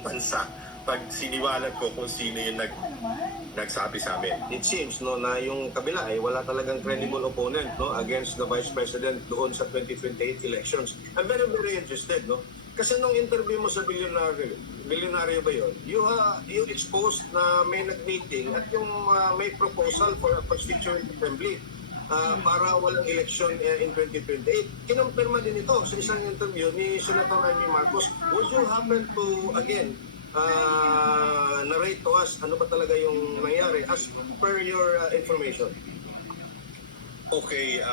ng bansa pag siniwalat ko kung sino yung nagsabi sa amin. It seems no na yung kabila ay wala talagang credible opponent no against the Vice President doon sa 2028 elections. I'm very very interested no. Kasi nung interview mo sa bilyonaryo ba yun, you exposed na may nag-meeting at yung may proposal for a constituent assembly para walang election in 2028. Kinumpirma din ito sa isang interview ni Senator Amy Marcos. Would you happen to, again, narrate to us ano ba talaga yung nangyari as per your information? Okay,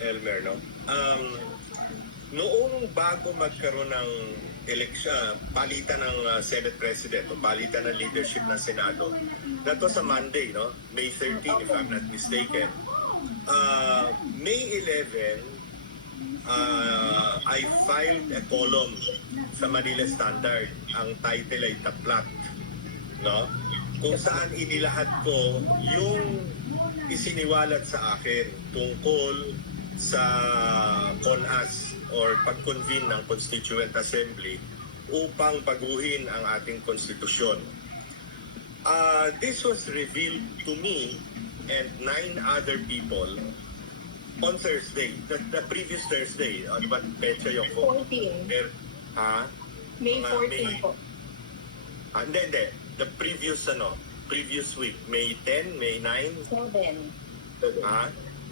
Elmer, no? Noong bago magkaroon ng eleksyon, palitan ng Senate President o palitan ng leadership ng Senado, that was a Monday, no? May 13, if I'm not mistaken. May 11, I filed a column sa Manila Standard. Ang title ay Taplat, no? Kung saan inilahat ko yung isiniwalat sa akin tungkol sa CONAS or pag-convene ng Constituent Assembly upang baguhin ang ating konstitusyon. This was revealed to me and 9 other people on Thursday, the previous Thursday. Ano ba petsa yung 14. May 14 po. Hindi. The previous week. May 10, May 9? 7.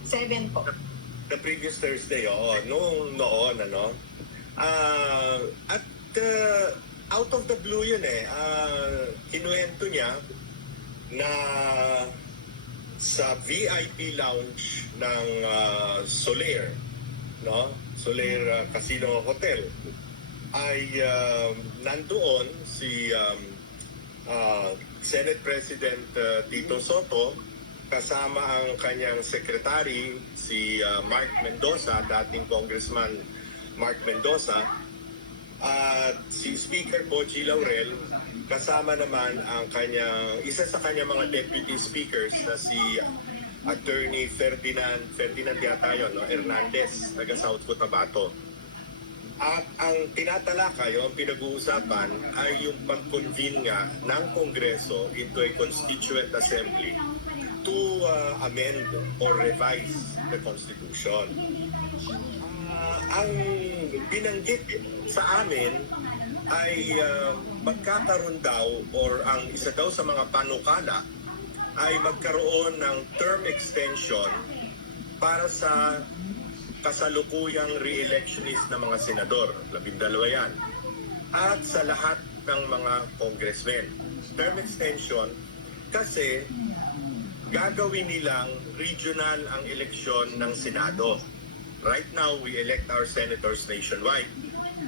7 po. The previous Thursday, noon, ano. At out of the blue yun kinuwento niya na sa VIP lounge ng Soler, no? Soler Casino Hotel, ay nandoon si Senate President Tito Soto kasama ang kanyang secretary, si Mark Mendoza, dating Congressman Mark Mendoza, at si Speaker Boji Laurel, kasama naman ang isa sa kanyang mga deputy speakers na si Attorney Ferdinand yata yun, no? Hernandez, taga South Cotabato. At ang tinatalakay o ang pinag-uusapan ay yung pag-convene nga ng Kongreso into a Constituent Assembly to amend or revise the Constitution. Ang binanggit sa amin ay magkakaroon daw or ang isa daw sa mga panukala ay magkaroon ng term extension para sa kasalukuyang re-electionist na mga senador, 12 yan, at sa lahat ng mga congressmen. Term extension kasi gagawin nilang regional ang eleksyon ng Senado. Right now, we elect our senators nationwide.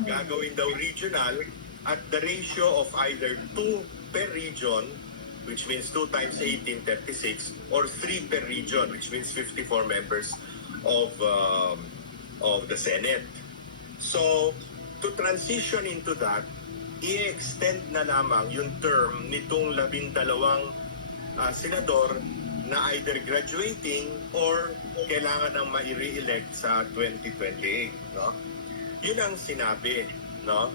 Gagawin daw regional at the ratio of either 2 per region, which means 2 times 18, 36, or 3 per region, which means 54 members of the Senate. So, to transition into that, i-extend na lamang yung term nitong 12 senador na either graduating or kailangan ng mai-re-elect sa 2028, no? Yun ang sinabi, no?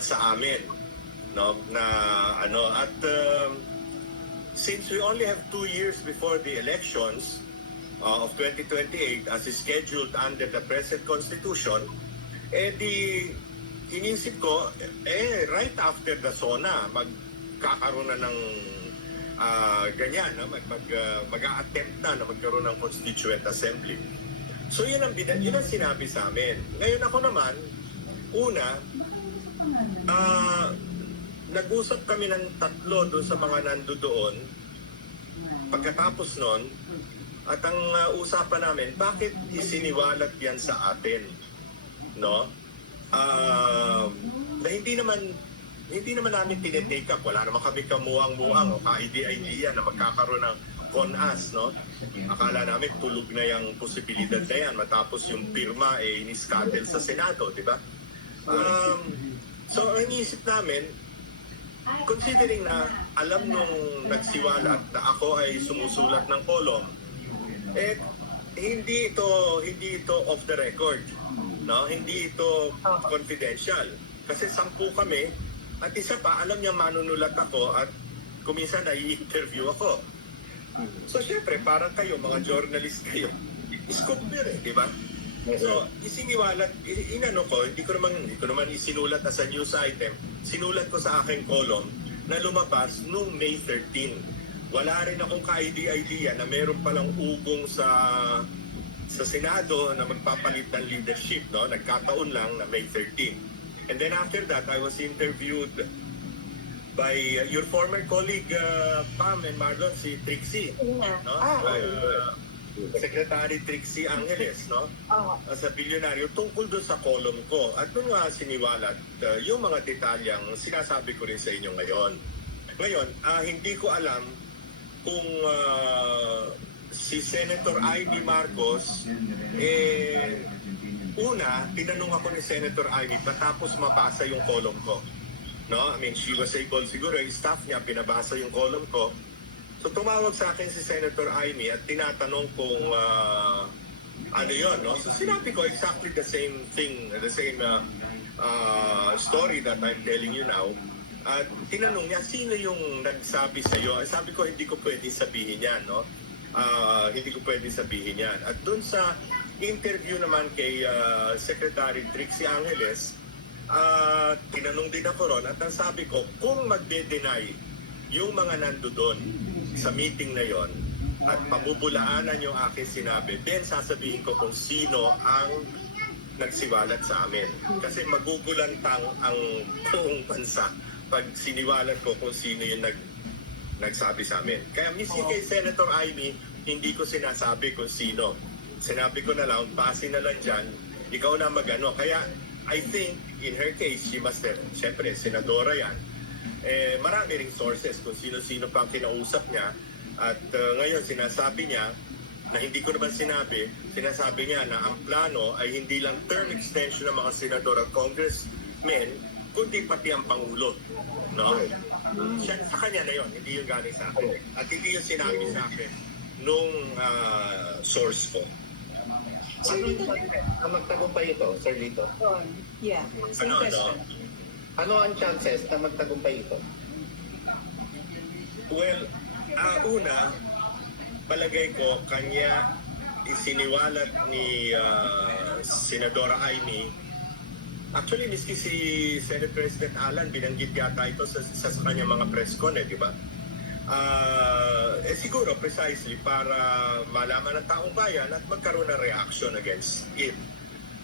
Sa amin, no? Na at since we only have 2 years before the elections of 2028 as is scheduled under the present constitution, inisip ko right after the SONA magkakaroon na ng ganyan, no? Mag-a-attempt na magkaroon ng Constituent Assembly. So yun ang sinabi sa amin. Ngayon ako naman, una, nag-usap kami ng 3 doon sa mga nandoon. Pagkatapos nun, at ang usapan namin, bakit isiniwalat yan sa atin? No? Na hindi naman namin tinitake up. Wala naman kami kamuang-muang o ka-idea na magkakaroon ng CONAS, no? Akala namin tulog na yung posibilidad na yan matapos yung pirma iniskatel sa Senado, di ba? So, ang isip namin, considering na alam nung nagsiwalat na ako ay sumusulat ng kolom, hindi ito off the record, no? Hindi ito confidential. Kasi 10 kami At isa pa, alam niya manunulat ako at kuminsan nai-interview ako. So syempre, parang kayo, mga journalist kayo, scoop nyo rin, di ba? So, isiniwalat, inano ko, hindi ko naman isinulat as a news item. Sinulat ko sa aking column na lumabas noong May 13. Wala rin akong ka-idea na meron palang ugong sa Senado na magpapalit ng leadership, no? Nagkataon lang na May 13. And then after that, I was interviewed by your former colleague, Pam and Marlon, si Trixie. No? Secretary Trixie Angeles, no? Sa bilyonaryo, tungkol doon sa column ko. At doon nga siniwalat yung mga detalyang sinasabi ko rin sa inyo ngayon. Ngayon, hindi ko alam kung si Senator Amy Marcos, una, tinanong ako ni Senator Amy patapos mabasa yung column ko. No? I mean, she was able, siguro yung staff niya, pinabasa yung column ko. So tumawag sa akin si Senator Amy at tinatanong kung ano yun, no? So sinabi ko exactly the same thing, the same story that I'm telling you now. At tinanong niya, sino yung nagsabi sa'yo? Sabi ko, hindi ko pwedeng sabihin yan, no? Hindi ko pwedeng sabihin yan. At dun sa interview naman kay Secretary Trixie Angeles, tinanong din ako ron at ang sabi ko, kung magde-deny yung mga nandoon sa meeting na yon at pabubulaanan yung aking sinabi, then sasabihin ko kung sino ang nagsiwalat sa amin. Kasi magugulantang ang buong bansa pag siniwalat ko kung sino yung nagsabi sa amin. Kaya mismo kay Senator Amy, hindi ko sinasabi kung sino. Sinabi ko na lang, pasin na lang dyan, ikaw na magano. Kaya I think, in her case, she must have, syempre, senadora yan. Marami ring sources kung sino-sino pa ang kinausap niya. At ngayon, sinasabi niya, na hindi ko naman sinasabi niya na ang plano ay hindi lang term extension ng mga senador at congressmen, kundi pati ang Pangulo. No? Sa kanya na yon, hindi yung galing sa akin. At hindi yung sinabi sa akin nung source ko. Sir Lito, Ang magtagumpay ito, Sir Lito? yeah, same question. Ano ang chances na magtagumpay ito? Well, una, palagay ko, kanya isiniwalat ni Senadora Amy. Actually, miski si Senate President Alan, binanggit yata ito sa kanyang mga press con, di ba? Siguro, precisely, para malaman ng taong bayan at magkaroon ng reaction against it.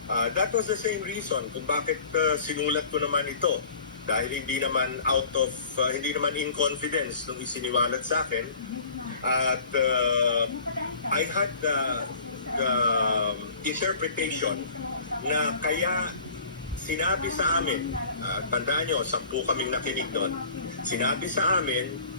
That was the same reason kung bakit sinulat ko naman ito. Dahil hindi naman hindi naman in confidence nung isiniwalat sa akin. At I had the interpretation na kaya sinabi sa amin, tandaan nyo, 10 kaming nakinig doon, sinabi sa amin